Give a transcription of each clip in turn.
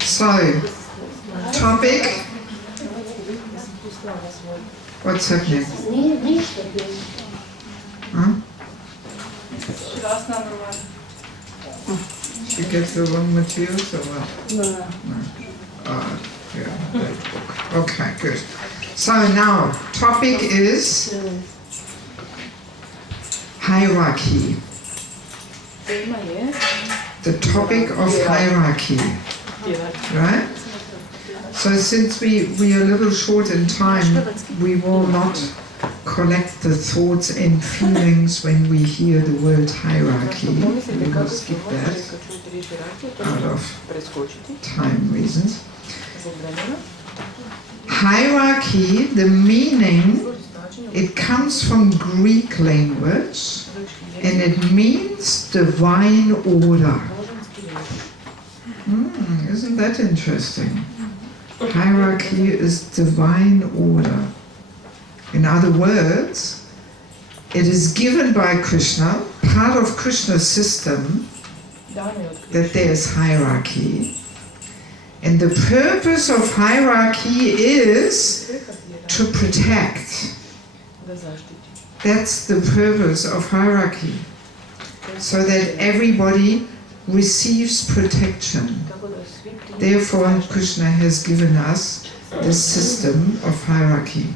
So, topic. What's happening? Huh? She gets the wrong materials or what? No. Yeah, that book. Okay, good. So now, topic is hierarchy. The topic of hierarchy. Right? So since we are a little short in time, we will not collect the thoughts and feelings when we hear the word hierarchy. We will skip that out of time reasons. Hierarchy, the meaning, it comes from Greek language and it means divine order. Isn't that interesting? Hierarchy is divine order. In other words, it is given by Krishna, part of Krishna's system, that there is hierarchy. And the purpose of hierarchy is to protect. That's the purpose of hierarchy. So that everybody receives protection. Therefore, Krishna has given us this system of hierarchy.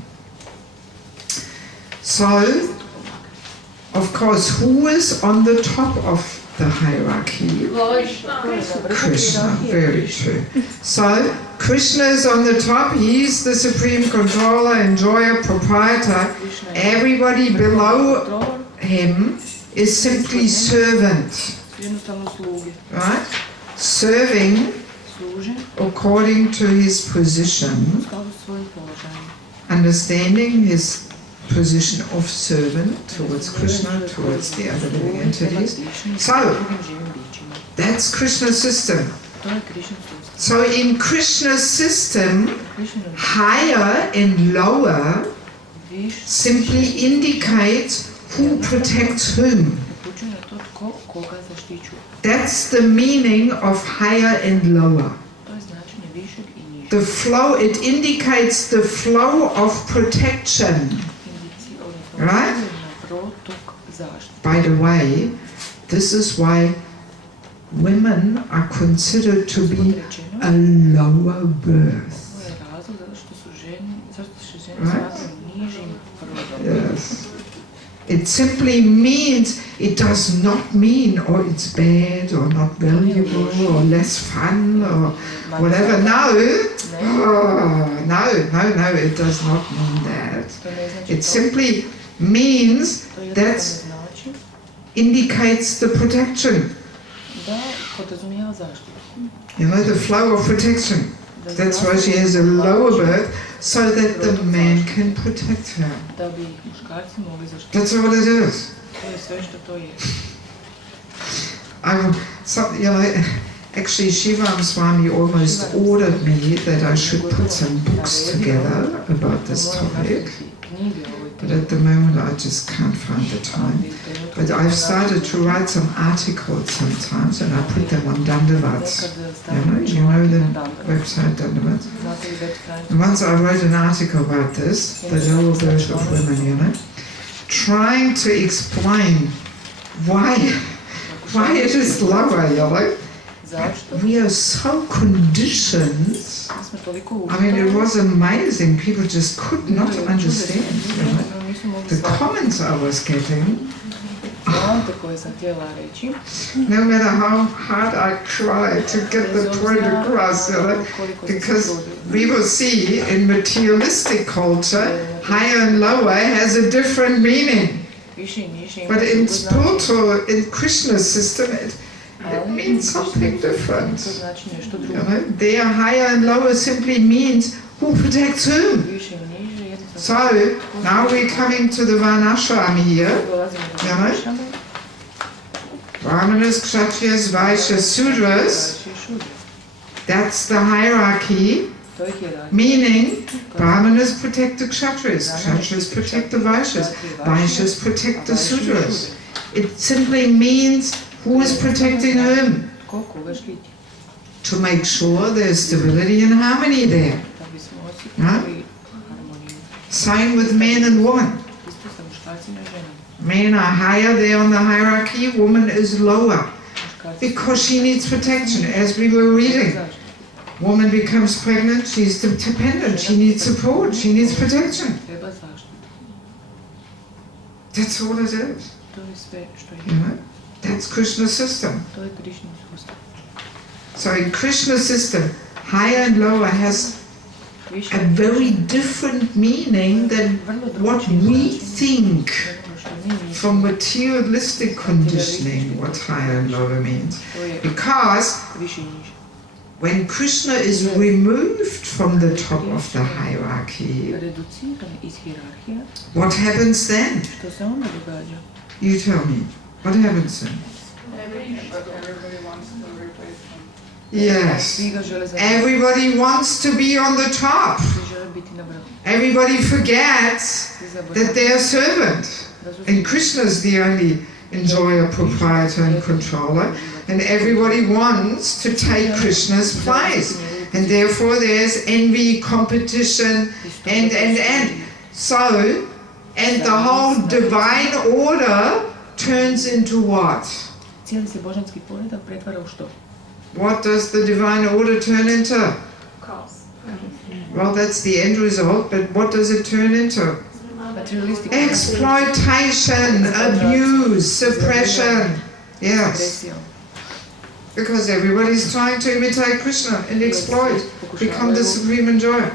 So, of course, who is on the top of the hierarchy? Krishna, very true. So, Krishna is on the top, he's the supreme controller, enjoyer, proprietor. Everybody below him is simply servant. Right? Serving according to his position, understanding his position of servant towards Krishna, towards the other living entities. So, that's Krishna's system. So in Krishna's system, higher and lower simply indicates who protects whom. That's the meaning of higher and lower. The flow, it indicates the flow of protection. Right? By the way, this is why women are considered to be a lower birth. Right? Yes. It simply means, it does not mean, or it's bad, or not valuable, or less fun, or whatever. No, no, it does not mean that. It simply means that indicates the protection. You know, the flow of protection. That's why she has a lower birth, so that the man can protect her. That's all it is. Actually, Shivam Swami almost ordered me that I should put some books together about this topic. But at the moment I just can't find the time. But I've started to write some articles sometimes and I put them on Dandavats. You know the website Dandavats? And once I wrote an article about this, the lower birth of women, trying to explain why it is lower, We are so conditioned. I mean, it was amazing. People just could not understand. The comments I was getting. No matter how hard I tried to get the point across, because we will see in materialistic culture, higher and lower has a different meaning. But in spiritual, in Krishna's system, it means something different. There, higher and lower simply means who protects whom. So, now we're coming to the Varnashram here. Brahmanas, Kshatriyas, Vaishyas, Sudras. That's the hierarchy. Meaning, Brahmanas protect the Kshatriyas, Kshatriyas protect the Vaishyas, Vaishyas protect the Sudras. It simply means who is protecting whom. to make sure there's stability and harmony there. Huh? Same with men and women. Men are higher there on the hierarchy, woman is lower. Because she needs protection, as we were reading. Woman becomes pregnant, she's dependent, she needs support, she needs protection. That's all it is. You know? That's Krishna's system. So in Krishna's system, higher and lower has a very different meaning than what we think from materialistic conditioning, what higher and lower means. Because when Krishna is removed from the top of the hierarchy, what happens then? You tell me, what happens then? Yes, everybody wants to be on the top. Everybody forgets that they are servant. And Krishna is the only enjoyer, proprietor and controller. And everybody wants to take Krishna's place. And therefore there's envy, competition, and. So, and the whole divine order turns into what? What does the divine order turn into? Chaos. Well, that's the end result, but what does it turn into? Exploitation, abuse, suppression. Yes. Because everybody's trying to imitate Krishna and exploit, become the supreme enjoyer.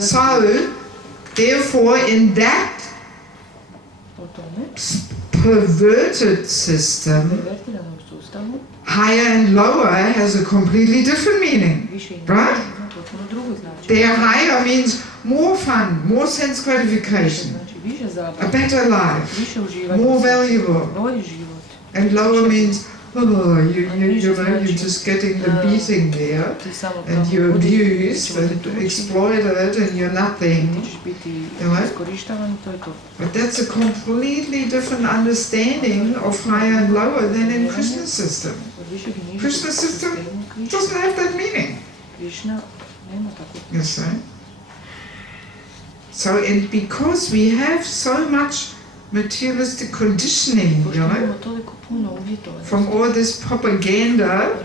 So, therefore, in that perverted system, higher and lower has a completely different meaning, right? Their higher means more fun, more sense gratification, a better life, more valuable. And lower means, oh, you're just getting the beating there, and you're abused and exploited, and you're nothing. Right? But that's a completely different understanding of higher and lower than in Krishna's system. Krishna's system doesn't have that meaning. You see? So, and because we have so much materialistic conditioning, you know, from all this propaganda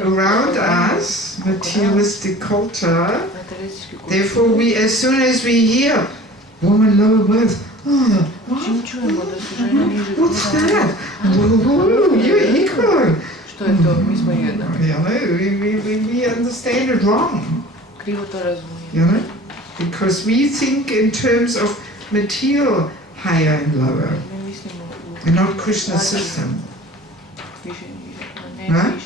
around us, materialistic culture, therefore we, as soon as we hear woman lower birth, what's that? You're equal. You know, we understand it wrong. You know, because we think in terms of material higher and lower, and not Krishna's system. Right?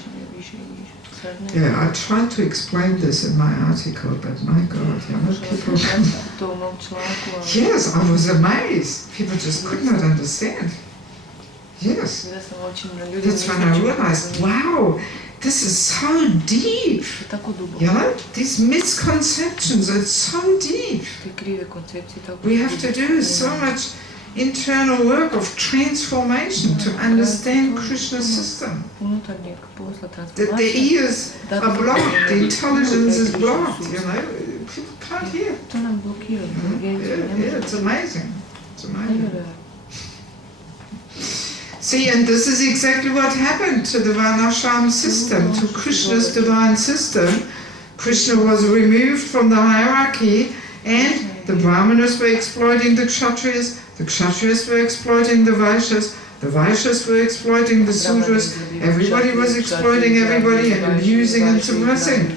Yeah, I tried to explain this in my article, but my God, you know, people... Yes, I was amazed. People just could not understand. Yes. That's when I realized, wow, this is so deep. You know, these misconceptions are so deep. We have to do so much internal work of transformation to understand Krishna's system. That the ears are blocked, the intelligence is blocked, you know, people can't hear. Yeah, it's amazing. It's amazing. See, and this is exactly what happened to the Varnashram system, to Krishna's divine system. Krishna was removed from the hierarchy, and the Brahmanas were exploiting the Kshatriyas were exploiting the Vaishyas were exploiting the Sudras, everybody was exploiting everybody and abusing and suppressing.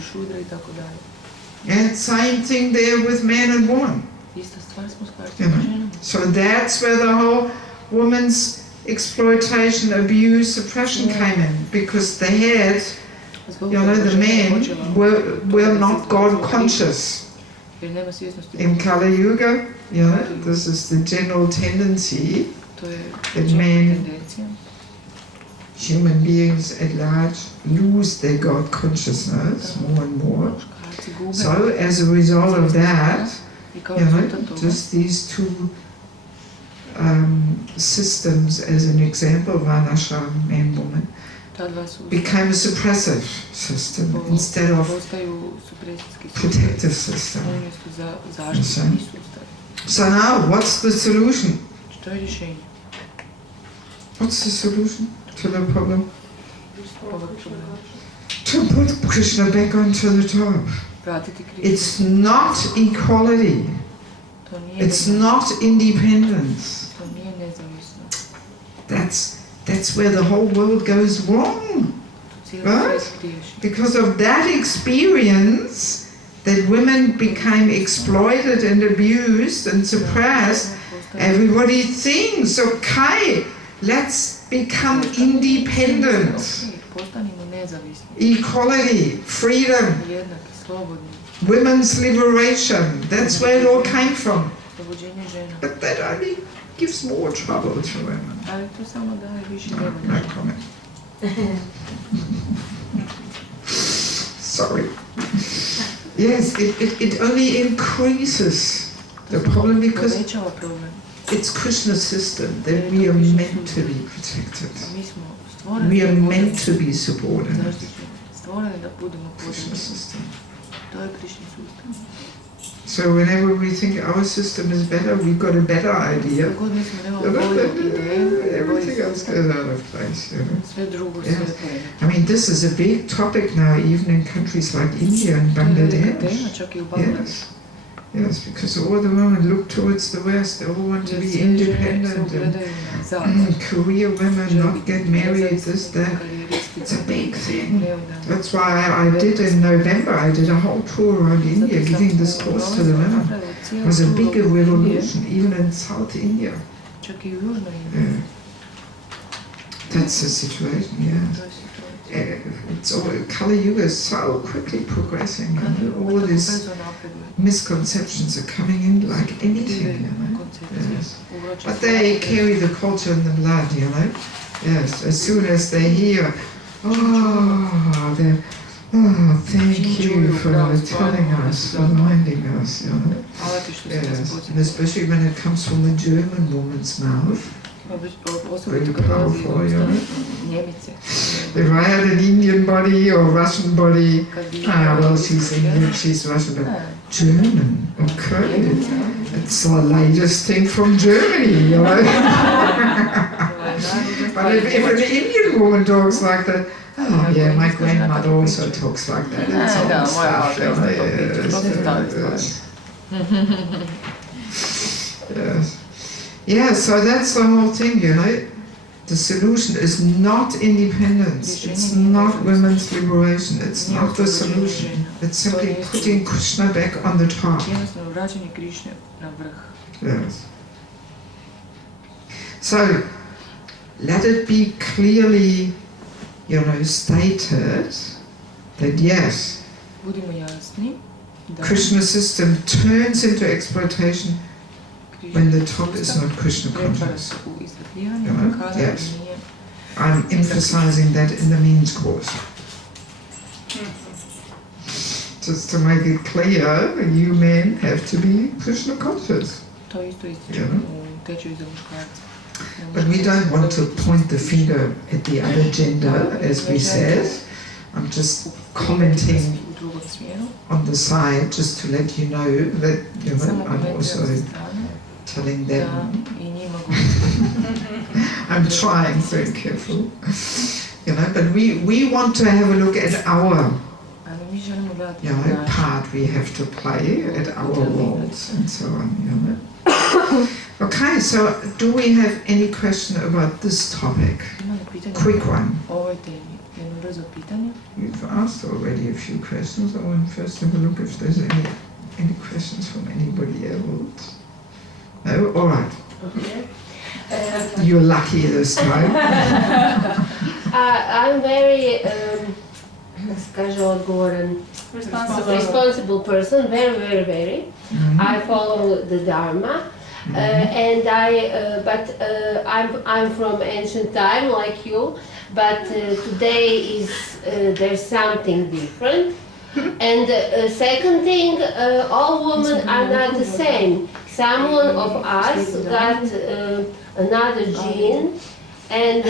And same thing there with man and woman. You know? So that's where the whole woman's exploitation, abuse, suppression came in, because the head, you know, the men were not God conscious. In Kali Yuga, you know, this is the general tendency that men, human beings at large, lose their God consciousness more and more. So as a result of that, you know, just these two systems as an example, Varnashram, man, woman, became a suppressive system instead of protective system. So now, what's the solution? What's the solution to the problem? To put Krishna back onto the top. It's not equality. It's not independence. That's where the whole world goes wrong. Right? Because of that experience, that women became exploited and abused and suppressed, everybody thinks, okay, let's become independent. Equality, freedom, women's liberation, that's where it all came from. But that only gives more trouble to women. No comment. Sorry. Yes, it only increases the problem because it's Krishna's system that we are meant to be protected. We are meant to be subordinate. Krishna's system. So whenever we think our system is better, we've got a better idea. Everything else goes out of place. Yes. I mean, this is a big topic now, even in countries like India and Bangladesh. Yes. Yes, because all the women look towards the West, they all want to be independent, and Korean women not get married, this, that. It's a big thing. That's why I did in November, I did a whole tour around India giving this course to the women. It was a big revolution, even in South India. Yeah. That's the situation, yeah. It's all, Kali Yuga is so quickly progressing, you know? All these misconceptions are coming in like anything, you know? Yes. But they carry the culture in the blood, you know? Yes, as soon as they hear, thank you for telling us, reminding us, you know? Yes, and especially when it comes from a German woman's mouth. Very powerful, you know? If I had an Indian body or Russian body, well, she's Indian, she's Russian, but German, okay. It's the latest thing from Germany, you know? But if an Indian woman talks like that, oh yeah, my grandmother also talks like that. It's all stuff, yes. Yeah, so that's the whole thing, you know. The solution is not independence, it's not women's liberation, it's not the solution. It's simply putting Krishna back on the top. Yes. So, let it be clearly, you know, stated that yes, Krishna's system turns into exploitation when the top is not Krishna conscious. You know? Yes. I'm emphasizing that in the men's course. Just to make it clear, you men have to be Krishna conscious. You know? But we don't want to point the finger at the other gender, as we said. I'm just commenting on the side, just to let you know that, you know, I'm also telling them. I'm trying very careful, you know, but we want to have a look at our, you know, part we have to play, at our roles and so on, you know. Okay, so do we have any question about this topic? Quick one. You've asked already a few questions. I want first have a look if there's any questions from anybody else. No? All right. Okay. You're lucky this time. I'm very responsible person, very. Mm-hmm. I follow the Dharma, mm-hmm. And I'm from ancient time like you, but today is there's something different. And second thing, all women are not the same. Someone of us got another gene, and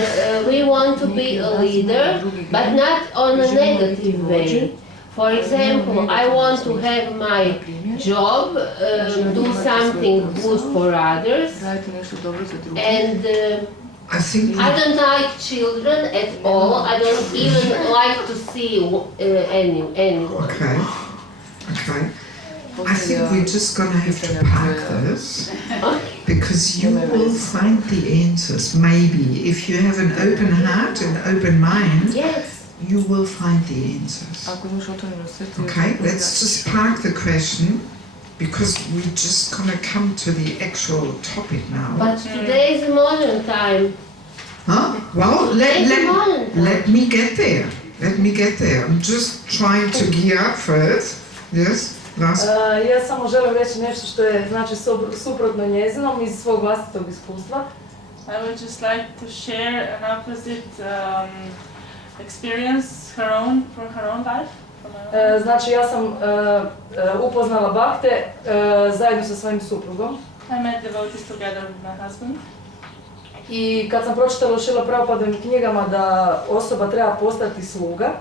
we want to be a leader, but not on a negative way. For example, I want to have my job, do something good for others, and I don't like children at all. I don't even like to see anyone. Okay. I think we're just going to have to park this, because you will find the answers, maybe. If you have an open heart and open mind, yes, you will find the answers. Okay, let's just park the question, because we're just going to come to the actual topic now. But today is modern time. Huh? Well, let me get there. Let me get there. I'm just trying to gear up first. Yes? Ja samo želim reći nešto što je suprotno njezinom iz svog vlastitog iskustva. I would just like to share an opposite experience, from her own life. Znači ja sam upoznala Bhakte zajedno sa svojim suprugom. I met devotees together with my husband. I kad sam pročitala u Šrila Prabhupadovim knjigama da osoba treba postati sluga,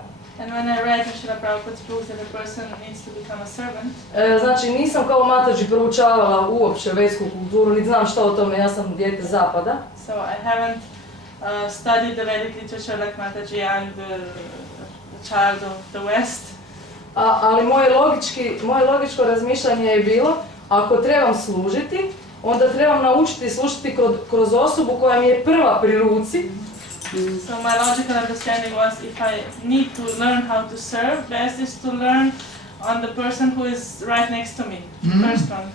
and when I read in Srila Prabhupada's books that a person needs to become a servant, znači nisam kao Mataji proučavala uopće vedsku kulturu, niti znam šta o tome, ja sam dijete zapada. So I haven't studied the Vedic literature like Mataji. I'm the child of the West. Ali moje logičko razmišljanje je bilo, ako trebam služiti, onda trebam naučiti slušati kroz osobu koja mi je prva pri ruci. So my logical understanding was, if I need to learn how to serve, best is to learn on the person who is right next to me, first one.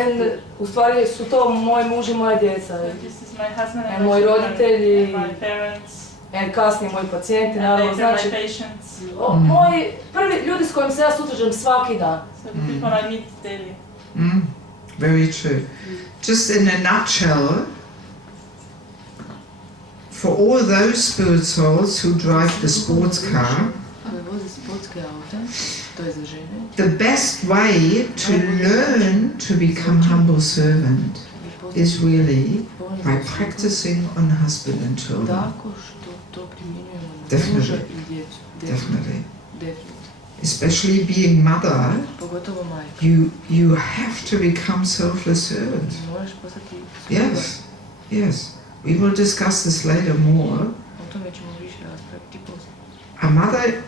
And u stvari su to moj muž i moja djeca. This is my husband and moji roditelji, and my parents, and kasnije moji pacijenti, and naravno. later my patients. Moji prvi ljudi s kojim se ja susrećem svaki dan. So the people I meet daily. Very true. Just in a nutshell, for all those spirit souls who drive the sports car, the best way to learn to become humble servant is really by practicing on husband and children. Definitely. Especially being mother, you have to become selfless servant. Yes. We will discuss this later more. A mother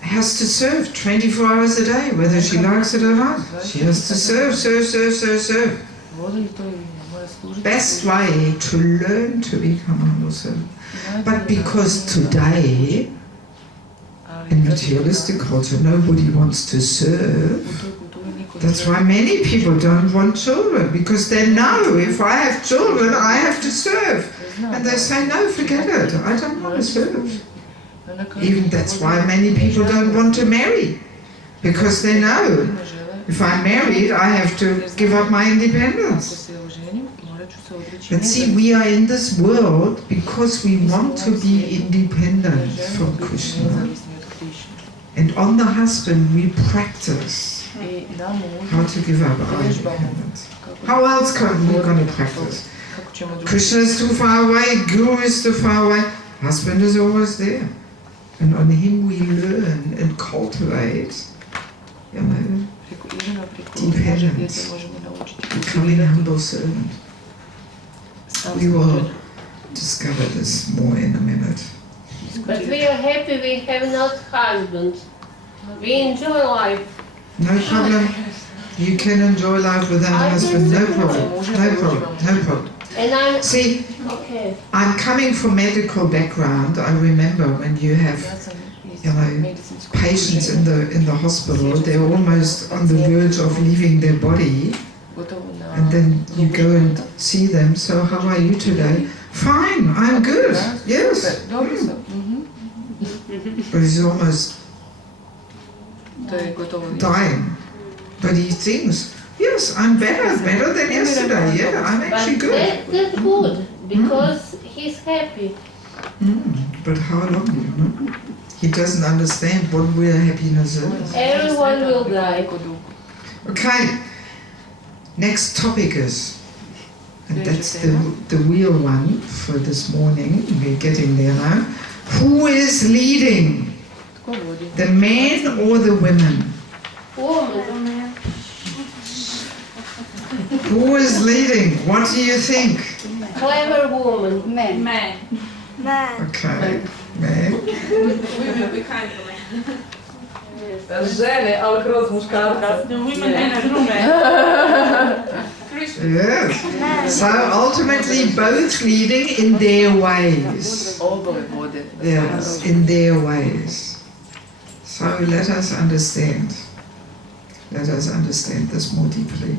has to serve 24 hours a day, whether she likes it or not. She has to serve. Best way to learn to become a humble servant. But because today, in materialistic culture, nobody wants to serve, that's why many people don't want children, because they know if I have children, I have to serve. And they say, no, forget it, I don't want to serve. Even that's why many people don't want to marry, because they know if I'm married, I have to give up my independence. But see, we are in this world because we want to be independent from Krishna. And on the husband, we practice how to give up our independence. How else we going to practice? Krishna is too far away, Guru is too far away, husband is always there. And on him we learn and cultivate, dependence, becoming a humble servant. We will discover this more in a minute. But we are happy we have not husband. We enjoy life. No problem. You can enjoy life without a husband. No problem. And See, I'm coming from medical background. I remember when you have, patients in the hospital, they're almost on the verge of leaving their body, and then you go and see them. So how are you today? Fine, I'm good. Yes. But he's almost dying. But he thinks, yes, I'm better than yesterday. Yeah, I'm actually good. That's good, because he's happy. But how long? He doesn't understand what real happiness is. Everyone will die. Okay. Next topic is, And that's the real one for this morning. We're getting there now. Who is leading? The men or the women? Woman. Who is leading? What do you think? Clever woman. Man. Man. Okay. Men. Women be kind of men. Žene, ali kroz muškarca. The women enter through men. Yes. So ultimately both leading in their ways. Yes, in their ways. So let us understand. Let us understand this more deeply.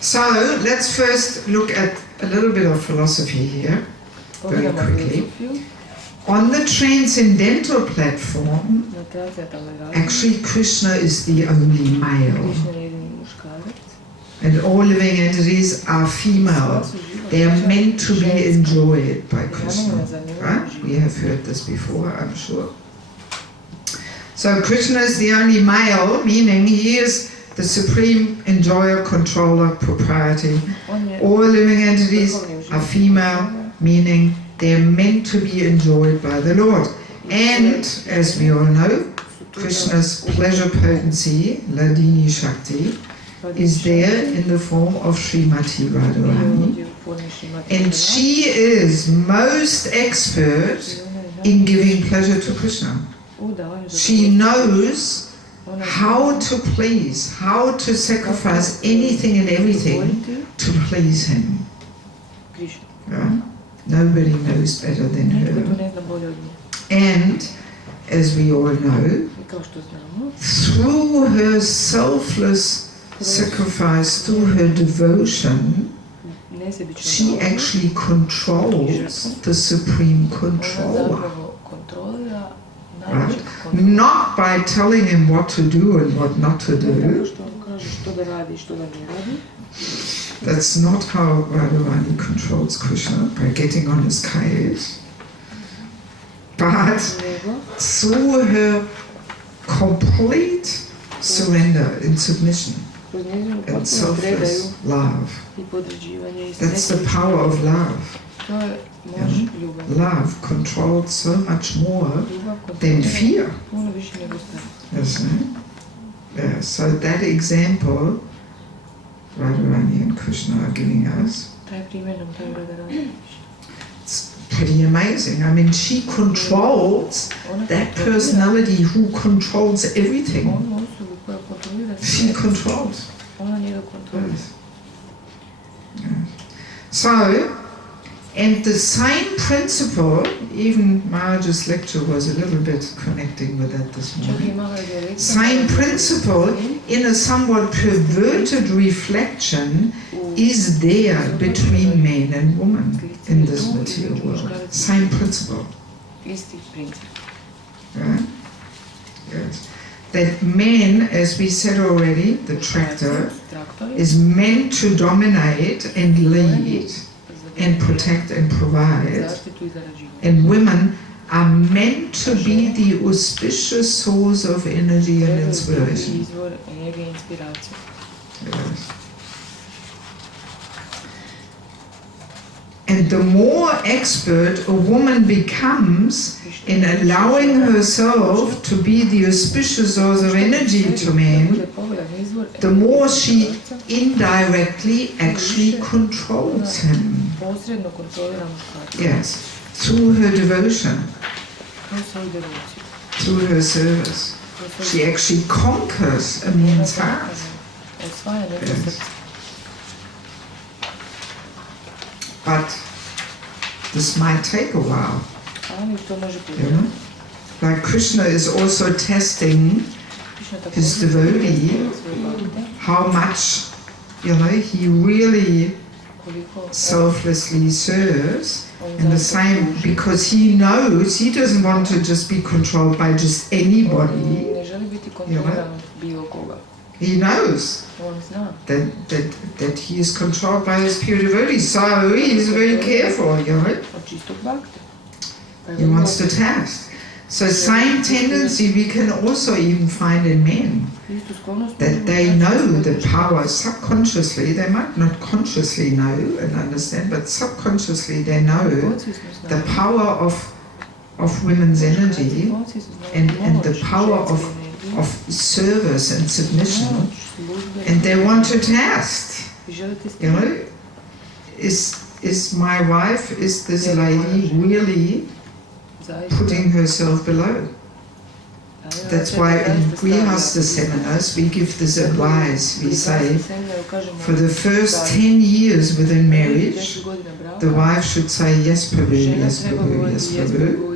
So let's first look at a little bit of philosophy here, very quickly. On the transcendental platform, actually Krishna is the only male. And all living entities are female. They are meant to be enjoyed by Krishna. Right? We have heard this before, I'm sure. So Krishna is the only male, meaning he is the supreme enjoyer, controller, propriety. All living entities are female, meaning they are meant to be enjoyed by the Lord. And, as we all know, Krishna's pleasure potency, Ladini Shakti, is there in the form of Srimati Radharani. And she is most expert in giving pleasure to Krishna. She knows how to please, how to sacrifice anything and everything to please him. Yeah? Nobody knows better than her. And, as we all know, through her selfless sacrifice, through her devotion, she actually controls the supreme controller. Right? Not by telling him what to do and what not to do. That's not how Radharani controls Krishna, by getting on his case. But through her complete surrender and submission and selfless love. That's the power of love. Yeah? Love controls so much more than fear. Yes, yeah, so that example Radharani and Krishna are giving us, it's pretty amazing. I mean, she controls that personality who controls everything. She controls. Yes. Yes. So, and the same principle, even Maharaja's lecture was a little bit connecting with that this morning. Same principle, in a somewhat perverted reflection, is there between man and woman in this material world. Same principle. Right? Yes. That man, as we said already, the tractor, is meant to dominate and lead and protect and provide, and women are meant to be the auspicious source of energy and inspiration. Yes. And the more expert a woman becomes in allowing herself to be the auspicious source of energy to men, the more she indirectly actually controls him. Yes, through her devotion, through her service. She actually conquers a man's heart. Yes. But this might take a while. You know? Like Krishna is also testing his devotee, how much, you know, he really selflessly serves, and the same, because he knows he doesn't want to just be controlled by just anybody. You know? He knows that he is controlled by his pure devotee, so he is very careful, you know. He wants to test. So same tendency we can also even find in men, that they know the power subconsciously. They might not consciously know and understand, but subconsciously they know the power of women's energy and the power of service and submission, and they want to test, you know, is my wife, is this lady really putting herself below? That's why in Grihastha seminars we give this advice. We say, for the first 10 years within marriage, the wife should say, yes Prabhu, yes Prabhu, yes Prabhu.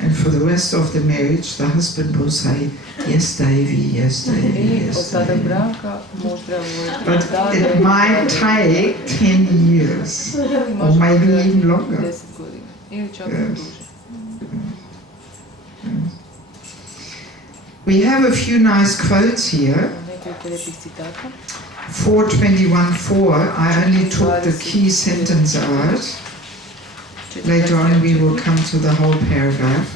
And for the rest of the marriage, the husband will say, yes Devi, yes Devi, yes Devi. But it might take 10 years, or maybe even longer. Yes. We have a few nice quotes here. 421.4, I only took the key sentence out. Later on we will come to the whole paragraph.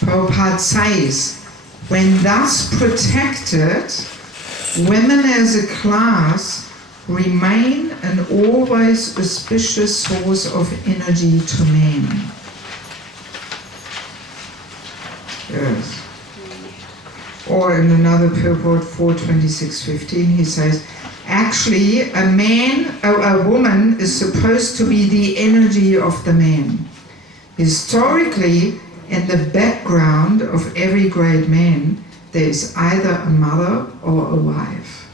Prabhupada says, when thus protected, women as a class remain an always auspicious source of energy to men. Yes. Or in another purport, 426.15, he says, actually, a woman is supposed to be the energy of the man. Historically, in the background of every great man, there is either a mother or a wife.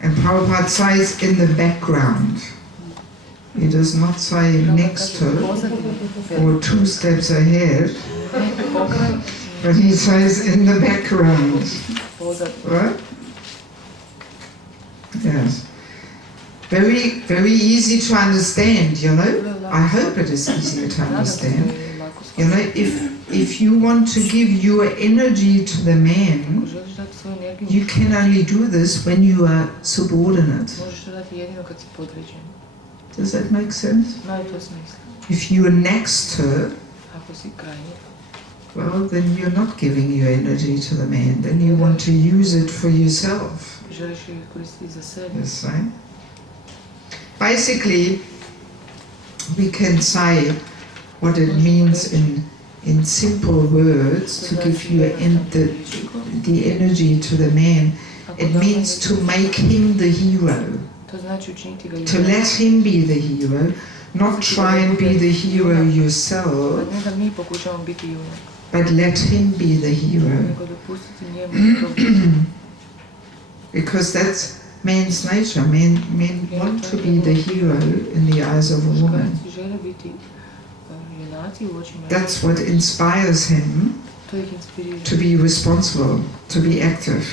And Prabhupada says in the background. He does not say next to or 2 steps ahead, but he says in the background. Right? Yes. Very, very easy to understand, you know. I hope it is easier to understand. You know, if you want to give your energy to the man, you can only do this when you are subordinate. Does that make sense? If you are next to, well, then you're not giving your energy to the man. Then you want to use it for yourself. Yes, right? Basically, we can say what it means in simple words to give you the energy to the man. It means to make him the hero. To let him be the hero, not try and be the hero yourself, but let him be the hero. Because that's man's nature. Men want to be the hero in the eyes of a woman. That's what inspires him to be responsible, to be active,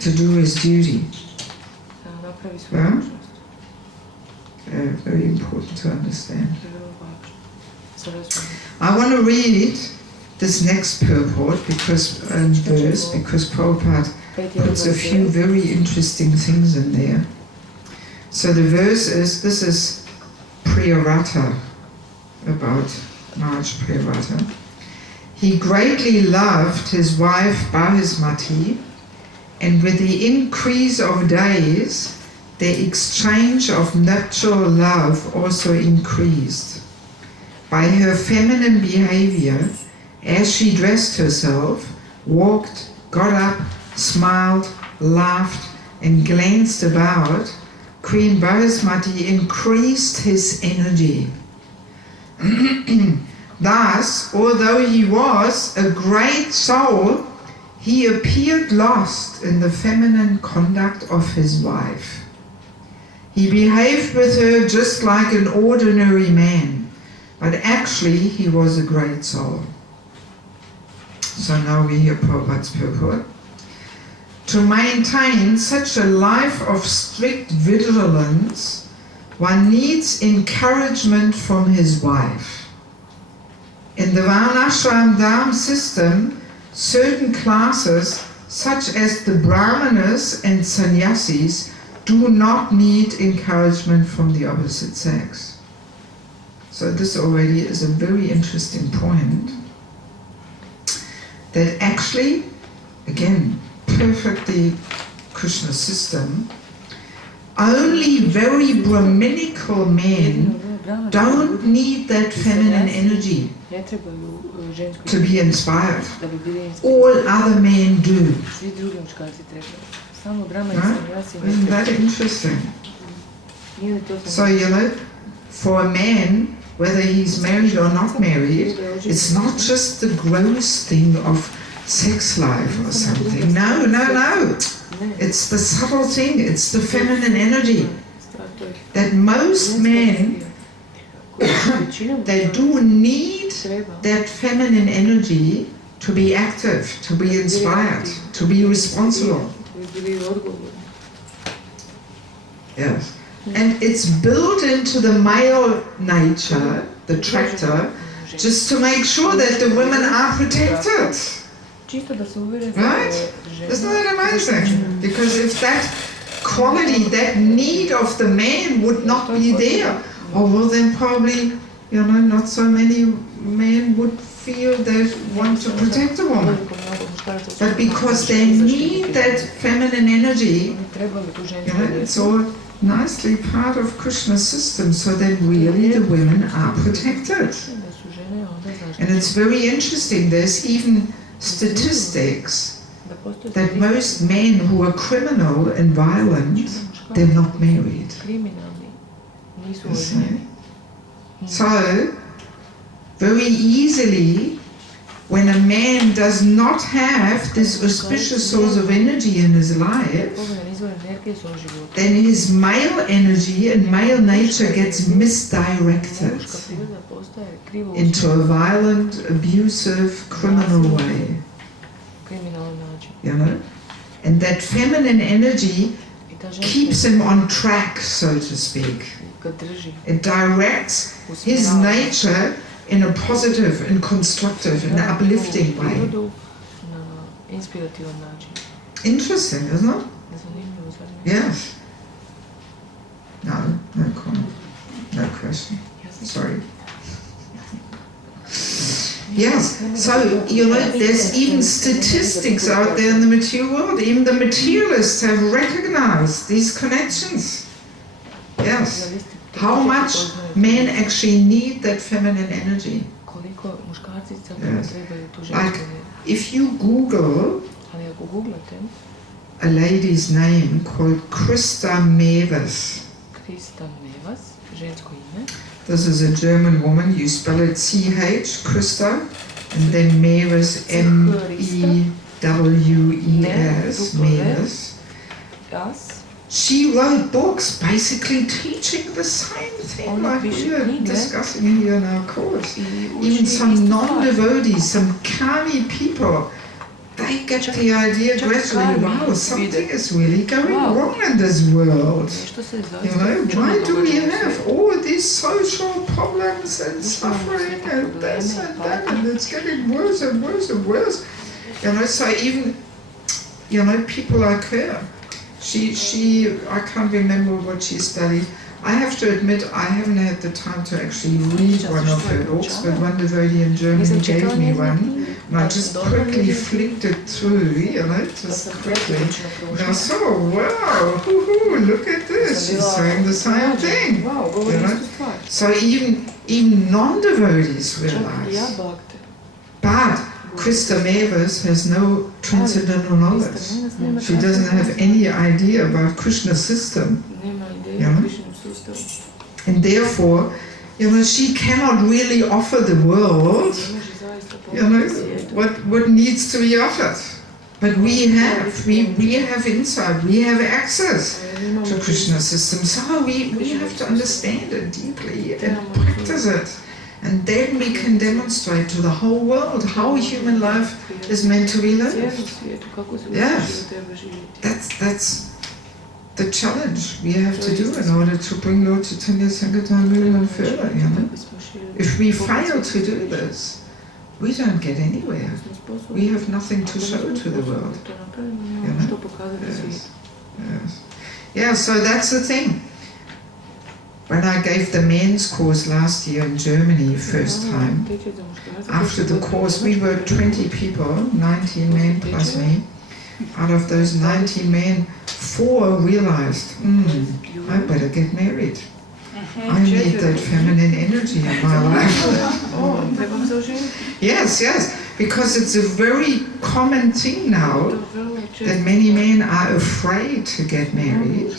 to do his duty. Yeah? Very important to understand. I want to read this next purport because Prabhupada puts a few very interesting things in there. So the verse is, this is Priyarata, about Maharaj Priyarata. He greatly loved his wife Bahismati, and with the increase of days, the exchange of natural love also increased. By her feminine behavior, as she dressed herself, walked, got up, smiled, laughed, and glanced about, Queen Bahismati increased his energy. Thus, although he was a great soul, he appeared lost in the feminine conduct of his wife. He behaved with her just like an ordinary man, but actually he was a great soul. So now we hear Prabhupada's purport. To maintain such a life of strict vigilance, one needs encouragement from his wife. In the Varnashram Dham system, certain classes, such as the Brahmanas and Sannyasis, do not need encouragement from the opposite sex. So this already is a very interesting point, that actually, again, perfectly Krishna system, only very Brahminical men don't need that feminine energy to be inspired. All other men do. Right? Isn't that interesting? So, you know, for a man, whether he's married or not married, it's not just the gross thing of sex life or something. No, no, no. It's the subtle thing. It's the feminine energy. That most men, they do need that feminine energy to be active, to be inspired, to be responsible. Yes. And it's built into the male nature, the tractor, just to make sure that the women are protected. Right? Isn't that amazing? Because if that quality, that need of the man would not be there, oh well, then probably, you know, not so many men would feel they want to protect a woman. But because they need that feminine energy, you know, it's all nicely part of Krishna's system, so that really the women are protected. And it's very interesting, there's even statistics that most men who are criminal and violent, they're not married. You see? So, very easily, when a man does not have this auspicious source of energy in his life, then his male energy and male nature gets misdirected into a violent, abusive, criminal way. You know? And that feminine energy keeps him on track, so to speak. It directs his nature in a positive and constructive and uplifting way. Interesting, isn't it? Yes. No comment. No question. Sorry. Yes, so, you know, there's even statistics out there in the material world. Even the materialists have recognized these connections. Yes. How much men actually need that feminine energy. Yes. Like, if you Google a lady's name called Krista Mewes. This is a German woman, you spell it C-H, Krista, and then Mewes, M-E-W-E-S, Mewes. She wrote books basically teaching the same thing like we are discussing here in our course. Even some non-devotees, some kami people, they get the idea gradually, wow, something is really going wrong in this world. You know, why do we have all these social problems and suffering and this and that, and it's getting worse and worse and worse. You know, so even, you know, people like her, she I can't remember what she studied. I have to admit, I haven't had the time to actually read one of her books, but one devotee in Germany gave me one, and I just quickly flicked it through, you know, just quickly. And I saw, wow, look at this, she's saying the same thing, you know. So even non-devotees realize. But Krista Mewes has no transcendental knowledge. She doesn't have any idea about Krishna's system. You know? And therefore, you know, she cannot really offer the world, you know, what needs to be offered. But we have insight, we have access to Krishna's system. So we have to understand it deeply and practice it. And then we can demonstrate to the whole world how human life is meant to be lived. Yes, that's the challenge we have to do in order to bring Lord Chaitanya Sankirtan movement further, you know. If we fail to do this, we don't get anywhere. We have nothing to show to the world, you know. Yes. Yes. Yeah, so that's the thing. When I gave the men's course last year in Germany, first time, after the course we were 20 people, 19 men plus me. Out of those 19 men, 4 realized, I better get married. I need that feminine energy in my life. Yes, yes, because it's a very common thing now that many men are afraid to get married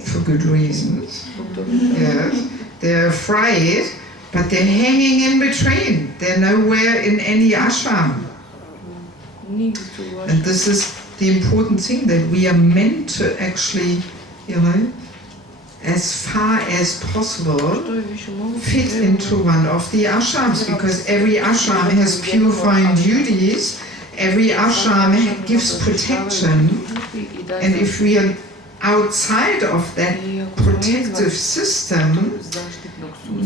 for good reasons. Yes, they're afraid, but they're hanging in between. They're nowhere in any ashram. And this is the important thing, that we are meant to actually, as far as possible, fit into one of the ashrams, because every ashram has purifying duties, every ashram gives protection, and if we are outside of that protective system,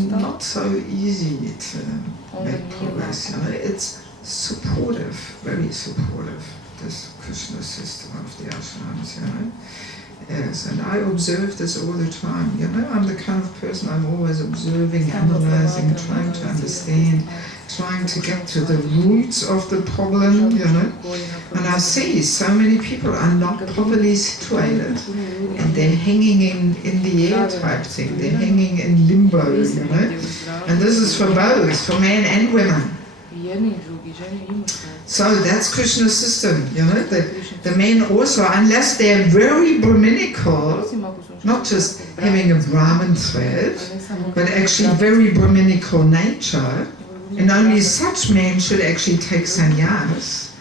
not so easy to make progress. It's supportive, very supportive, this Krishna system of the ashrams, Yes, and I observe this all the time, I'm the kind of person, I'm always observing, analyzing, trying to understand, trying to get to the roots of the problem, And I see so many people are not properly situated, and they're hanging in the air type thing, they're hanging in limbo, And this is for both, for men and women. So that's Krishna's system, the men also, unless they're very Brahminical, not just having a Brahmin thread, but actually very Brahminical nature, and only such men should actually take sannyas.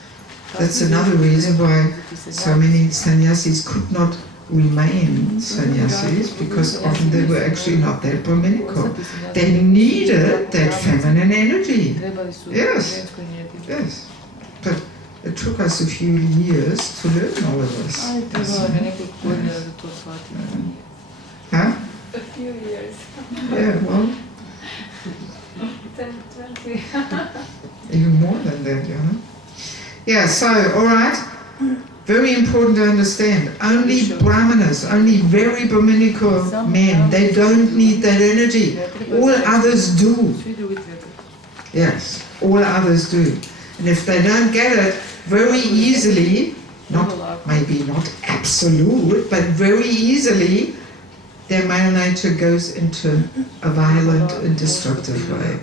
That's another reason why so many sannyasis could not remain sannyasis, because often they were actually not that Brahminical. They needed that feminine energy. Yes, yes. But it took us a few years to learn all of this. Huh? A few years. Yeah, well, 10, 20. even more than that, Yeah, so, alright, very important to understand. Only Brahmanas, only very Brahminical men, they don't need that energy. All others do. Yes, all others do. And if they don't get it very easily, maybe not absolute, but very easily, their male nature goes into a violent and destructive way.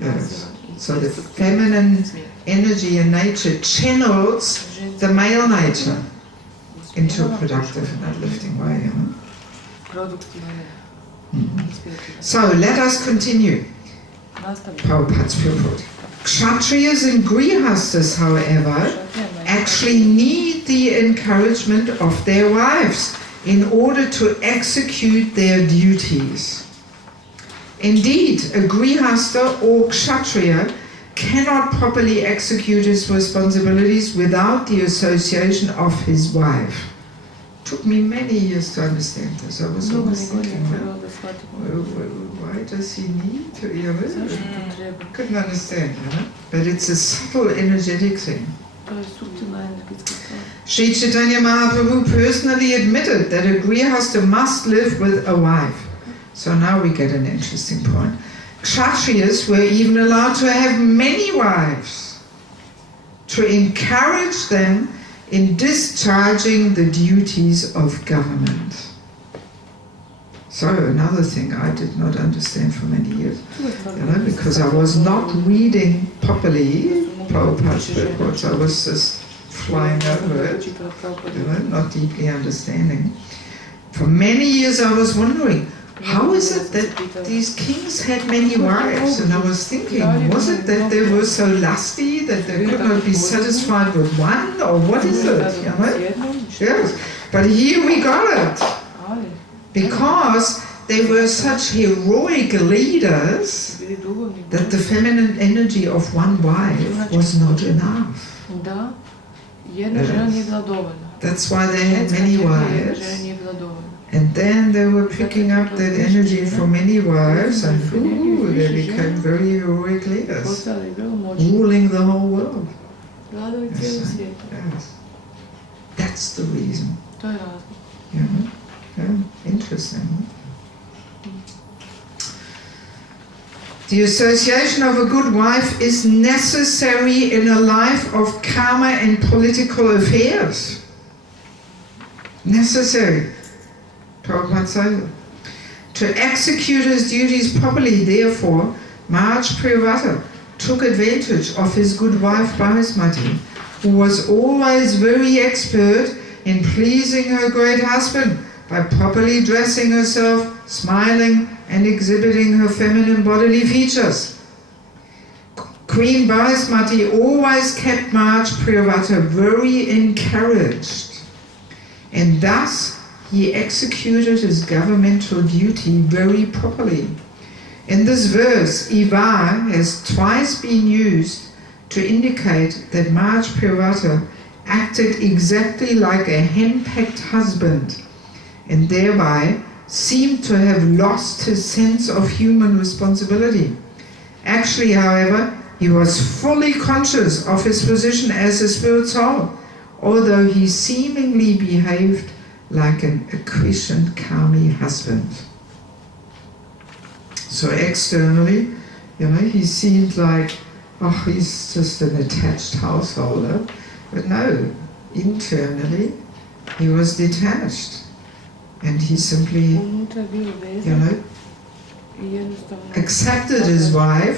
Yes. So the feminine energy and nature channels the male nature into a productive and uplifting way. So let us continue. Prabhupada's purport. Kshatriyas and Grihastas, however, actually need the encouragement of their wives in order to execute their duties. Indeed, a Grihasta or Kshatriya cannot properly execute his responsibilities without the association of his wife. It took me many years to understand this. I was always thinking, why does he need to? Couldn't understand, but it's a subtle energetic thing. Sri Chaitanya Mahaprabhu personally admitted that a Grihasta must live with a wife. So now we get an interesting point. Kshatriyas were even allowed to have many wives to encourage them in discharging the duties of government. So another thing I did not understand for many years, because I was not reading properly Prabhupada's reports. I was just flying over it, not deeply understanding. For many years I was wondering, how is it that these kings had many wives? And I was thinking, was it that they were so lusty that they could not be satisfied with one? Or what is it? Yes. But here we got it. Because they were such heroic leaders that the feminine energy of one wife was not enough. Yes. That's why they had many wives. And then they were picking up that energy from many wives, and they became very heroic leaders, ruling the whole world. Yes. Yes. That's the reason. Yeah. Interesting. The association of a good wife is necessary in a life of karma and political affairs. Necessary. Prabhupada says. To execute his duties properly, therefore, Maharaj Priyavata took advantage of his good wife Bahasmati, who was always very expert in pleasing her great husband by properly dressing herself, smiling, and exhibiting her feminine bodily features. Queen Bahasmati always kept Maharaj Priyavata very encouraged, and thus he executed his governmental duty very properly. In this verse, Ivar has twice been used to indicate that Maharaj Priyavata acted exactly like a henpecked husband, and thereby seemed to have lost his sense of human responsibility. Actually, however, he was fully conscious of his position as a spirit soul, although he seemingly behaved like an acquiescent kami husband. So externally, he seemed like, oh, he's just an attached householder. But no, internally, he was detached. And he simply, accepted his wife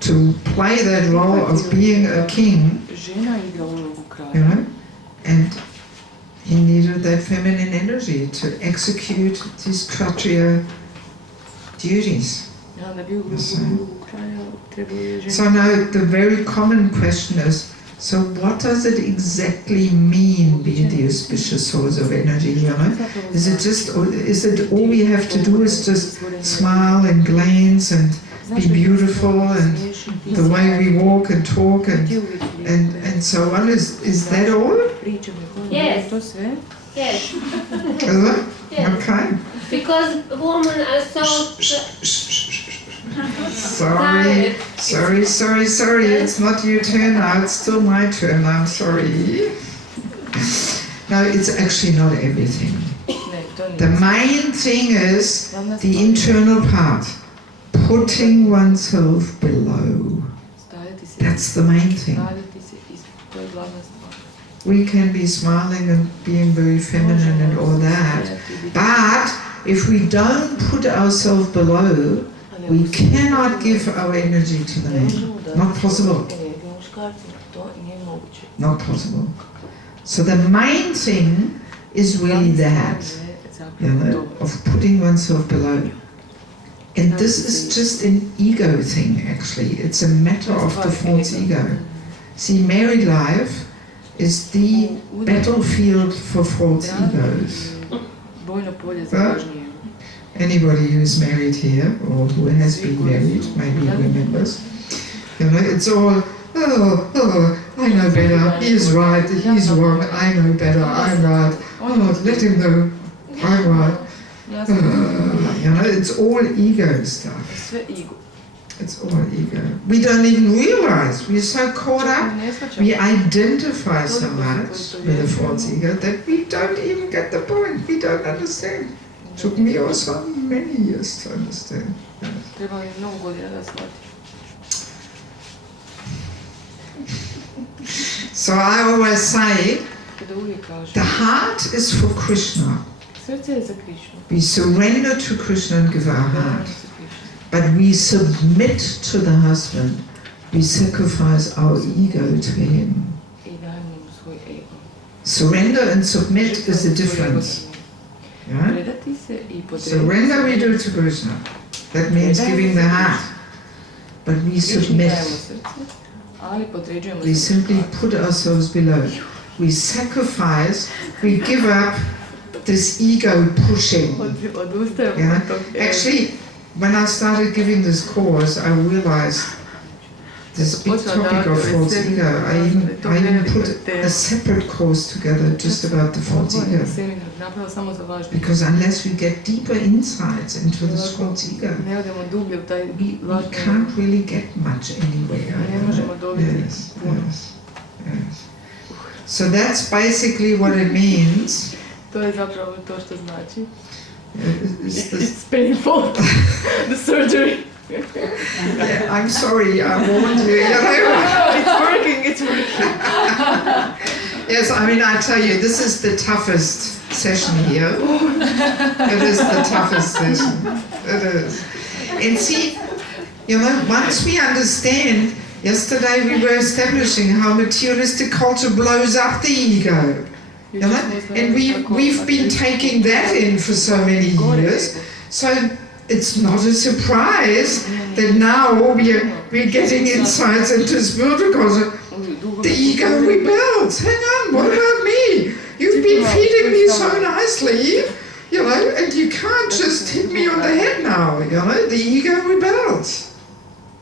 to play that role of being a king, and he needed that feminine energy to execute these Kshatriya duties. So now the very common question is, so what does it exactly mean, being the auspicious source of energy? Is it all we have to do is just smile and glance and be beautiful and the way we walk and talk and so on? Is that all? Yes. Yes. Is it? Yes. Okay. Because women are so... Sorry, it's not your turn now, it's still my turn, I'm sorry. No, it's actually not everything. The main thing is the internal part, putting oneself below. That's the main thing. We can be smiling and being very feminine and all that, but if we don't put ourselves below, we cannot give our energy to the man. Not possible. Not possible. So the main thing is really that, of putting oneself below. And this is just an ego thing, actually. It's a matter of the false ego. See, married life is the battlefield for false egos. Anybody who's married here, or who has been married, maybe remembers, it's all, I know better, he's right, he's wrong, I know better, I'm right, oh, let him know, I'm right. It's all ego stuff. It's all ego. We don't even realize, we're so caught up, we identify so much with the false ego that we don't even get the point, we don't understand. It took me also many years to understand. So I always say, the heart is for Krishna. We surrender to Krishna and give our heart. But we submit to the husband. We sacrifice our ego to him. Surrender and submit is the difference. Yeah? Surrender we do to Krishna. That means giving the heart. But we submit. We simply put ourselves below. We sacrifice, we give up this ego pushing. Yeah? Actually, when I started giving this course, I realized this big topic of false ego. I even put a separate course together just about the false ego. Because unless we get deeper insights into this false ego, we can't really get much anywhere. Yes, yes, yes. So that's basically what it means. It's painful. The surgery. Yeah, I'm sorry, I warned you. You know? It's working. Yes, I mean, I tell you, this is the toughest session here. It is the toughest session. It is. And see, you know, once we understand, yesterday we were establishing how materialistic culture blows up the ego. You know? And we've been taking that in for so many years. So it's not a surprise that now we're getting insights into spiritual culture. The ego rebels. Hang on, what about me? You've been feeding me so nicely, you know, and you can't just hit me on the head now, you know. The ego rebels.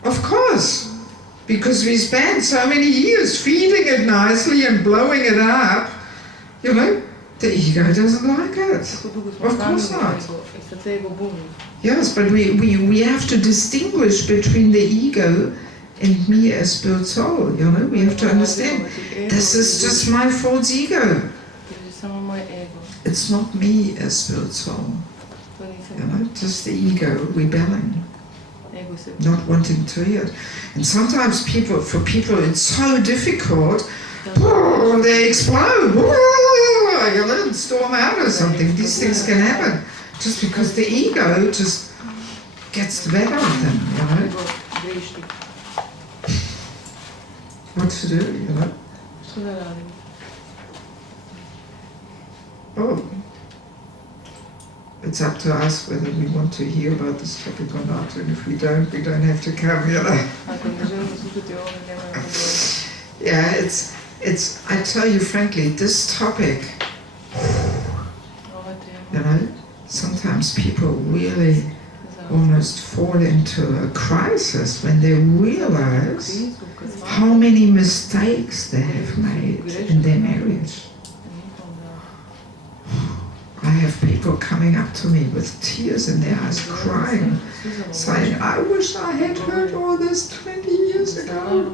Of course. Because we spent so many years feeding it nicely and blowing it up, you know. The ego doesn't like it. Of course not. Yes, but we have to distinguish between the ego and me as spirit soul, you know. We have to understand, this is just my false ego. It's not me as spirit soul, you know, just the ego rebelling, not wanting to hear it. And sometimes for people it's so difficult, they explode, you know, and storm out or something. These things can happen just because the ego just gets the better of them, you know. What to do, you know? Oh, it's up to us whether we want to hear about this topic or not, and if we don't have to come, you know. Yeah, it's. I tell you frankly, this topic, you know, sometimes people really almost fall into a crisis when they realize how many mistakes they have made in their marriage. I have people coming up to me with tears in their eyes, crying, saying, I wish I had heard all this 20 years ago.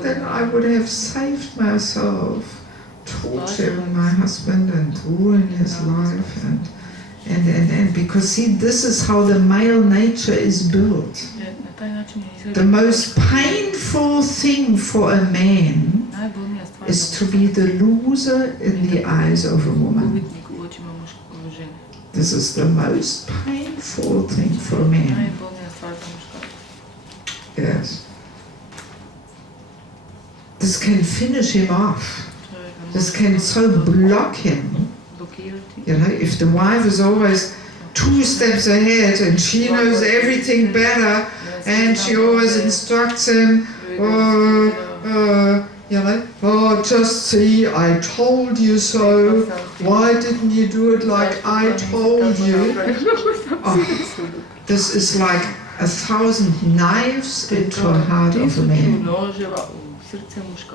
Then I would have saved myself torturing my husband and ruining his life. And because see, this is how the male nature is built. The most painful thing for a man is to be the loser in the eyes of a woman. This is the most painful thing for a man. Yes. This can finish him off. This can so block him. You know, if the wife is always 2 steps ahead and she knows everything better and she always instructs him, you know, oh, just see, I told you so. Why didn't you do it like I told you? Oh, this is like 1,000 knives into the heart of a man.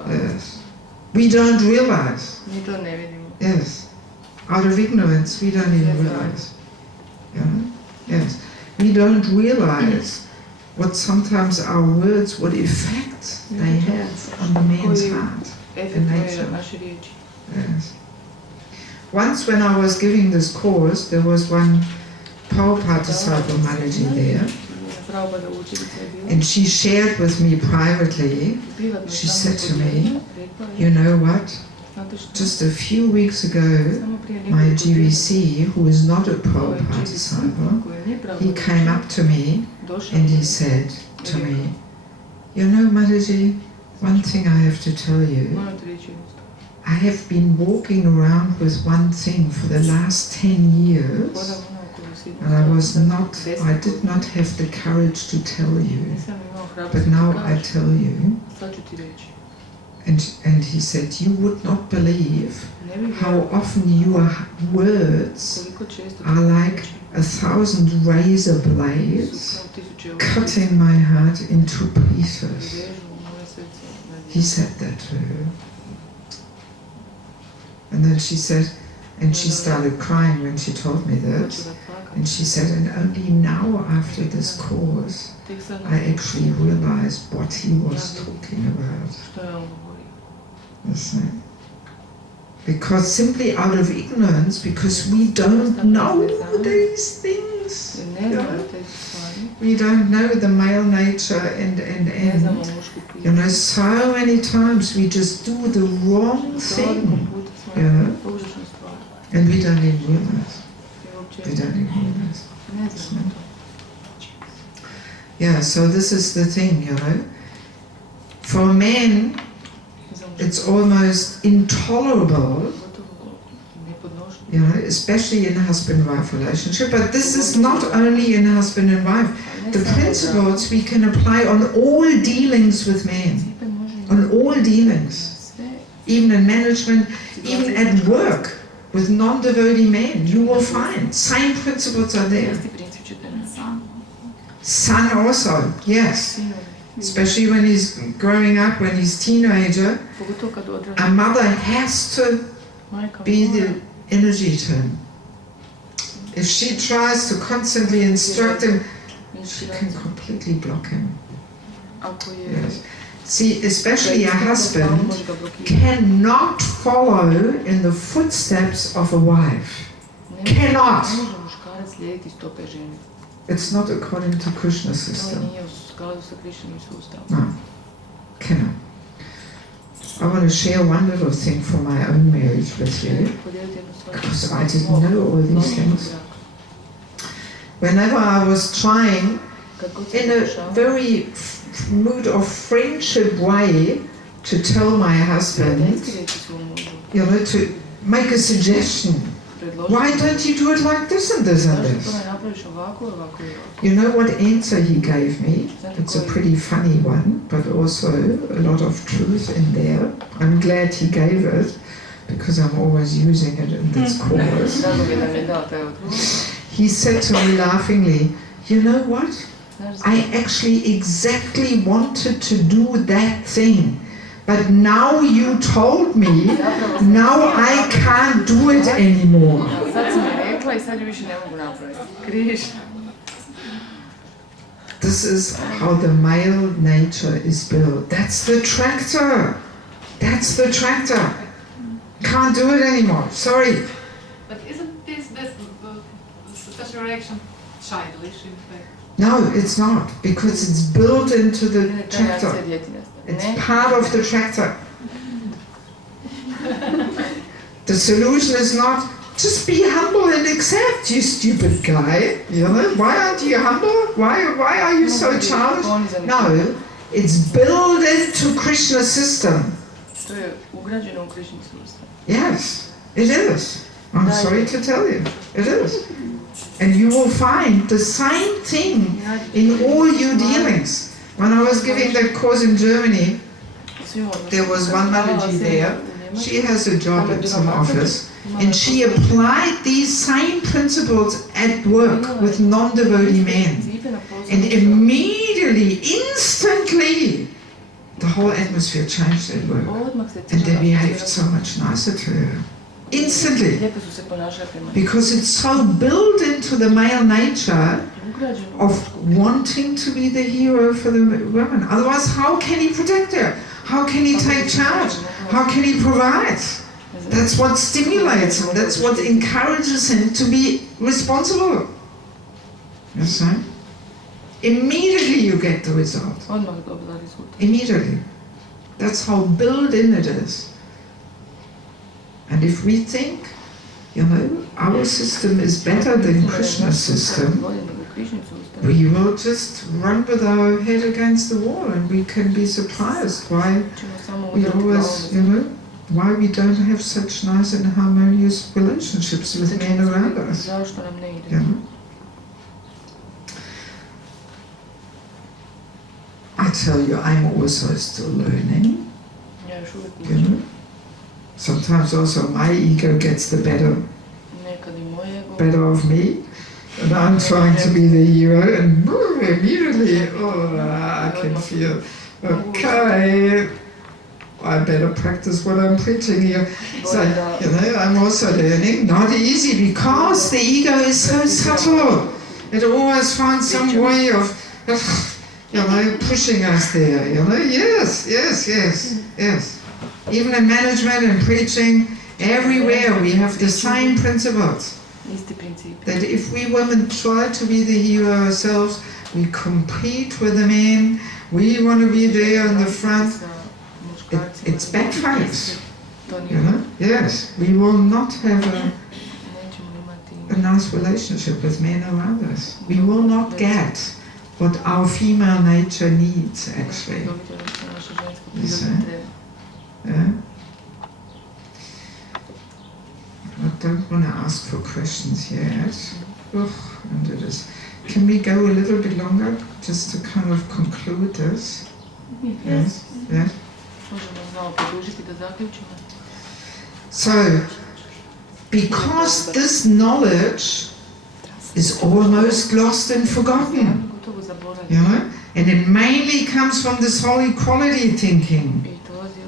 Yes. We don't realize. Yes. Out of ignorance, we don't even realize. You know? Yes. We don't realize what sometimes our words, what effect they have on the man's heart and nature. Yes. Once when I was giving this course, there was one Prabhupada disciple, Mataji there, and she shared with me privately, she said to me, you know what, just a few weeks ago, my GVC, who is not a Prabhupada disciple, he came up to me and he said to me, you know, Mataji, one thing I have to tell you, I have been walking around with one thing for the last 10 years, and I did not have the courage to tell you, but now I tell you. And he said, you would not believe how often your words are like 1,000 razor blades cutting my heart into pieces. He said that to her. And then she said, and she started crying when she told me that. And she said, and only now after this course, I actually realized what he was talking about. Because simply out of ignorance, because we don't know these things, you know? we don't know the male nature and. You know, so many times we just do the wrong thing, you know, and we don't even realize. We don't even realize. Yeah, so this is the thing, you know. For men, it's almost intolerable, you know, especially in a husband-wife relationship, but this is not only in husband and wife. The principles we can apply on all dealings with men, on all dealings, even in management, even at work with non-devotee men, you will find same principles are there. Son also, yes, especially when he's growing up, when he's teenager, a mother has to be the energy to him. If she tries to constantly instruct him, she can completely block him. Yes. See, especially a husband cannot follow in the footsteps of a wife. Cannot. It's not according to Krishna's system. No. Cannot. I want to share one little thing from my own marriage with you, because I didn't know all these things. Whenever I was trying, in a very mood of friendship way, to tell my husband, you know, to make a suggestion. Why don't you do it like this and this and this? You know what answer he gave me? It's a pretty funny one, but also a lot of truth in there. I'm glad he gave it, because I'm always using it in this course. He said to me laughingly, you know what? I actually exactly wanted to do that thing, but now you told me, now I can't do it anymore. This is how the male nature is built. That's the tractor. That's the tractor. Can't do it anymore. Sorry. But isn't this such a reaction childish in fact? No, it's not, because it's built into the tractor. It's part of the tractor. The solution is not, just be humble and accept, you stupid guy. You know, why aren't you humble? Why are you so childish? No, it's built into Krishna's system. Yes, it is. I'm sorry to tell you, it is. And you will find the same thing in all your dealings. When I was giving that course in Germany, there was one Mataji there. She has a job at some office, and she applied these same principles at work with non-devotee men. And immediately, instantly, the whole atmosphere changed at work. And they behaved so much nicer to her. Instantly. Because it's so built into the male nature of wanting to be the hero for the women. Otherwise, how can he protect her? How can he take charge? How can he provide? That's what stimulates him. That's what encourages him to be responsible. You see? Immediately you get the result. Immediately. That's how built in it is. And if we think, you know, our system is better than Krishna's system, we will just run with our head against the wall, and we can be surprised why we always, you know, why we don't have such nice and harmonious relationships with men around us. You know? I tell you, I'm also still learning. You know? Sometimes also my ego gets the better of me, and I'm trying to be the hero, and boom, immediately, I can feel, okay, I better practice what I'm preaching here. So, you know, I'm also learning, not easy, because the ego is so subtle. It always finds some way of, you know, pushing us there, you know, yes. Even in management and preaching, everywhere we have the same principles. That if we women try to be the hero ourselves, we compete with the men, we want to be there in the front. It's backfires. You know? Yes, we will not have a nice relationship with men around us. We will not get what our female nature needs, actually. You see? Yeah? I don't want to ask for questions yet. And it is. Can we go a little bit longer, just to kind of conclude this? Yes. Yes. So, because this knowledge is almost lost and forgotten, you know, and it mainly comes from this whole equality thinking.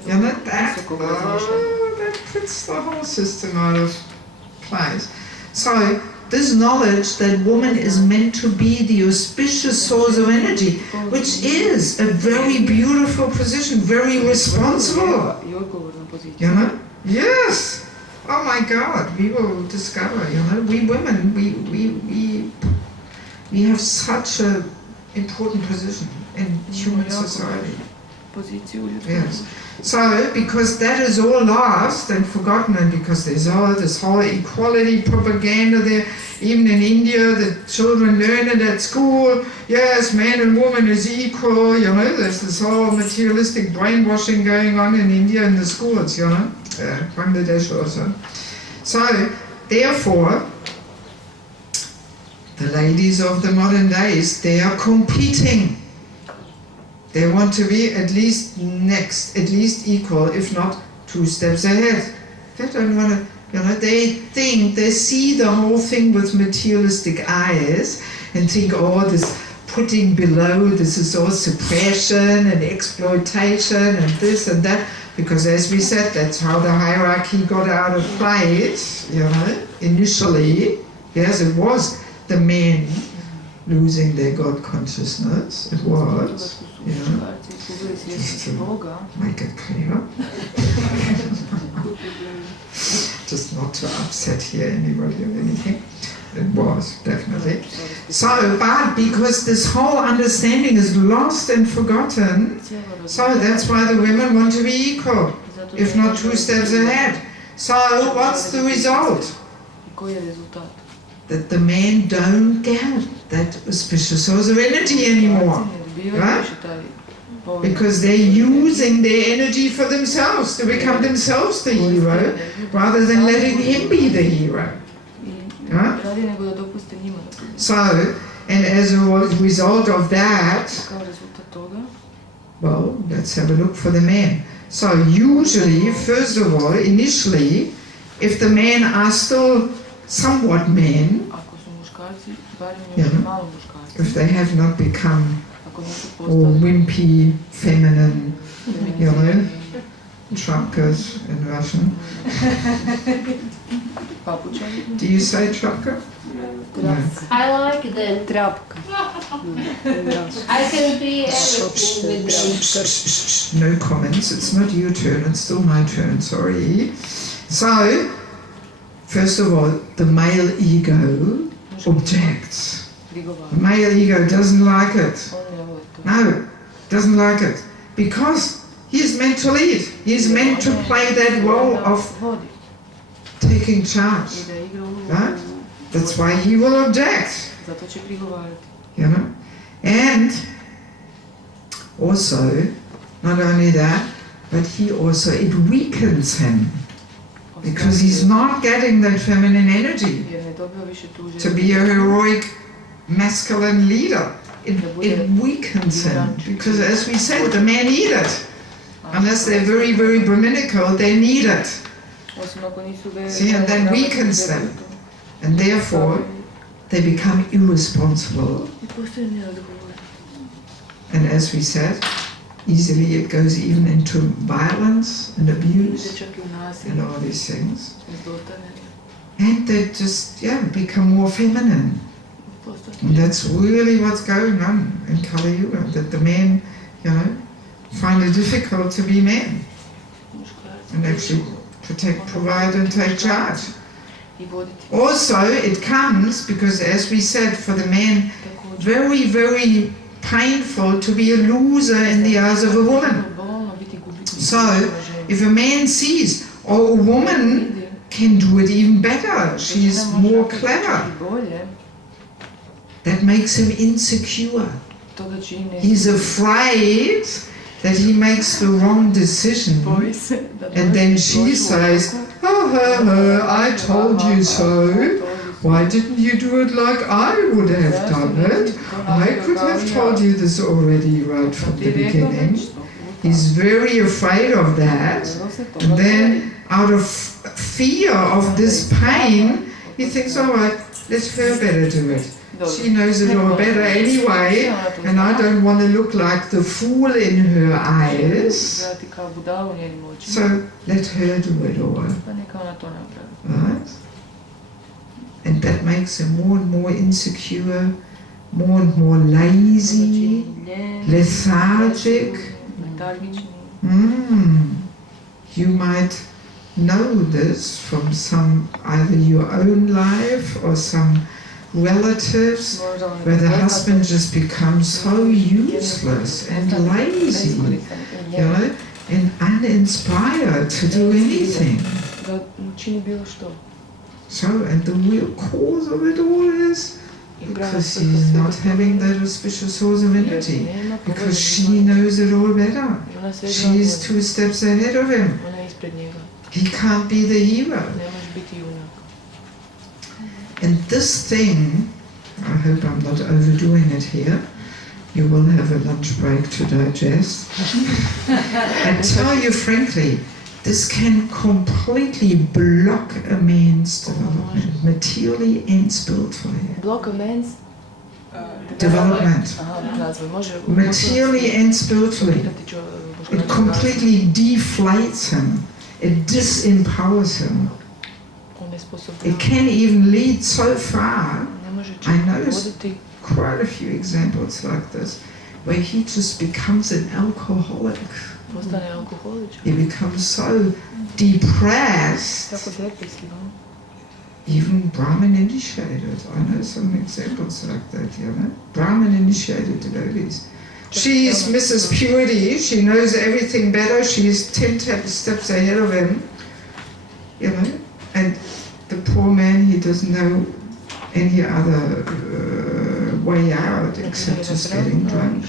You know, that puts the whole system out of place. So, this knowledge that woman is meant to be the auspicious source of energy, which is a very beautiful position, very responsible. You know? Yes! Oh my God, we will discover, you know, we women, we have such an important position in human society. Yes. So, because that is all lost and forgotten, and because there's all this whole equality propaganda there, even in India, the children learn it at school, yes, man and woman is equal, you know, there's this whole materialistic brainwashing going on in India in the schools, you know, Bangladesh also. So, therefore, the ladies of the modern days, they are competing. They want to be at least next, at least equal, if not 2 steps ahead. They don't want to, you know, they think, they see the whole thing with materialistic eyes and think, oh, this putting below, this is all suppression and exploitation and this and that. Because as we said, that's how the hierarchy got out of place, you know, initially. Yes, it was the men losing their God consciousness. It was. You know, just to make it clear. Just not to upset here anybody or anything. It was, definitely. So, but because this whole understanding is lost and forgotten, so that's why the women want to be equal, if not 2 steps ahead. So, what's the result? That the men don't get that auspicious source of energy anymore. Right? Because they're using their energy for themselves, to become themselves the hero, rather than letting him be the hero. Right? So, and as a result of that, well, let's have a look for the men. So usually, first of all, initially, if the men are still somewhat men, you know, if they have not become all wimpy, feminine, you know, truckers in Russian. Do you say trucker? No. I like them. I can be everything with them. No comments, it's not your turn, it's still my turn, sorry. So, first of all, the male ego objects. The male ego doesn't like it. No, doesn't like it. Because he is meant to lead. He is meant to play that role of taking charge. Right? That's why he will object. You know? And also, not only that, but he also, it weakens him. Because he's not getting that feminine energy to be a heroic masculine leader. It weakens him. Because as we said, the men need it. Unless they're very, very Brahminical, they need it. See, and that weakens them. And therefore, they become irresponsible. And as we said, easily it goes even into violence and abuse and all these things. And they just, become more feminine. And that's really what's going on in Kali Yuga, that the men, you know, find it difficult to be men and actually protect, provide and take charge. Also, it comes because, as we said, for the men, very, very painful to be a loser in the eyes of a woman. So, if a man sees, oh, a woman can do it even better, she's more clever, that makes him insecure. He's afraid that he makes the wrong decision, and then she says, oh, I told you so. Why didn't you do it like I would have done it? I could have told you this already right from the beginning. He's very afraid of that, and then out of fear of this pain, he thinks, all right, let her better do it. She knows it all better anyway, and I don't want to look like the fool in her eyes, so let her do it all. Right? And that makes him more and more insecure, more and more lazy, lethargic. You might know this from either your own life or some relatives, where the husband just becomes so useless and lazy, you know, and uninspired to do anything. So, and the real cause of it all is because he's not having that auspicious source of energy, because she knows it all better. She's 2 steps ahead of him. He can't be the hero. And this thing, I hope I'm not overdoing it here, you will have a lunch break to digest. I tell you frankly, this can completely block a man's development, materially and spiritually. Block a man's development, materially and spiritually. It completely deflates him. It disempowers him. It can even lead so far. I noticed quite a few examples like this, where he just becomes an alcoholic. He becomes so depressed, even Brahmin initiated. I know some examples like that, you know. Brahmin initiated devotees. She's Mrs. Purity, she knows everything better, she's 10 steps ahead of him, you know, and the poor man, he doesn't know any other way out except just getting drunk.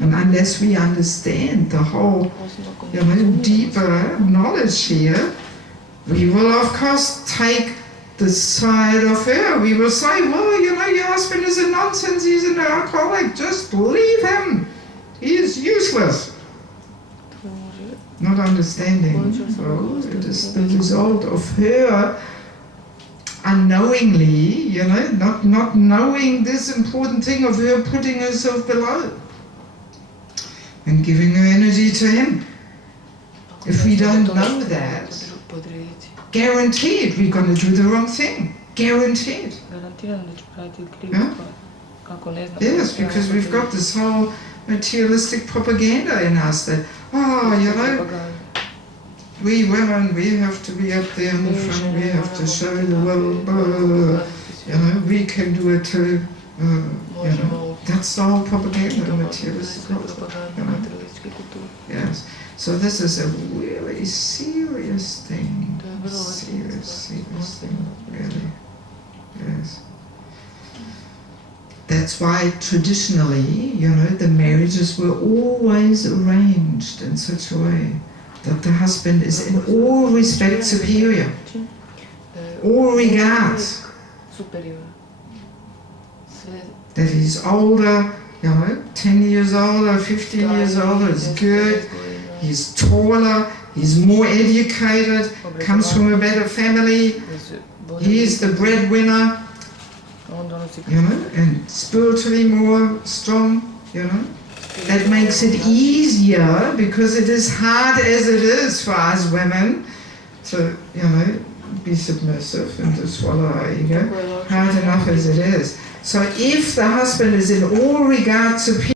And unless we understand the whole, you know, deeper knowledge here, we will of course take the side of her. We will say, well, you know, your husband is a nonsense, he's an alcoholic, just leave him. He is useless. Not understanding. Oh, it is the result of her unknowingly, you know, not knowing this important thing of her putting herself below and giving her energy to him. If we don't know that, guaranteed we're going to do the wrong thing. Guaranteed. Yeah? Yes, because we've got this whole materialistic propaganda in us that, oh, you know, we women, we have to be up there in the front, we have to show the world, you know, we can do it too. You know, that's the whole propaganda, materialistic propaganda. You know? Yes. So this is a really serious thing. Serious thing, really. Yes. That's why traditionally, you know, the marriages were always arranged in such a way that the husband is in all respects superior, all regards. That he's older, you know, 10 years older, 15 years older, is good, he's taller, he's more educated, comes from a better family, he's the breadwinner, you know, and spiritually more strong, you know. That makes it easier, because it is hard as it is for us women to, you know, be submissive and to swallow our ego, hard enough as it is. So if the husband is in all regards superior,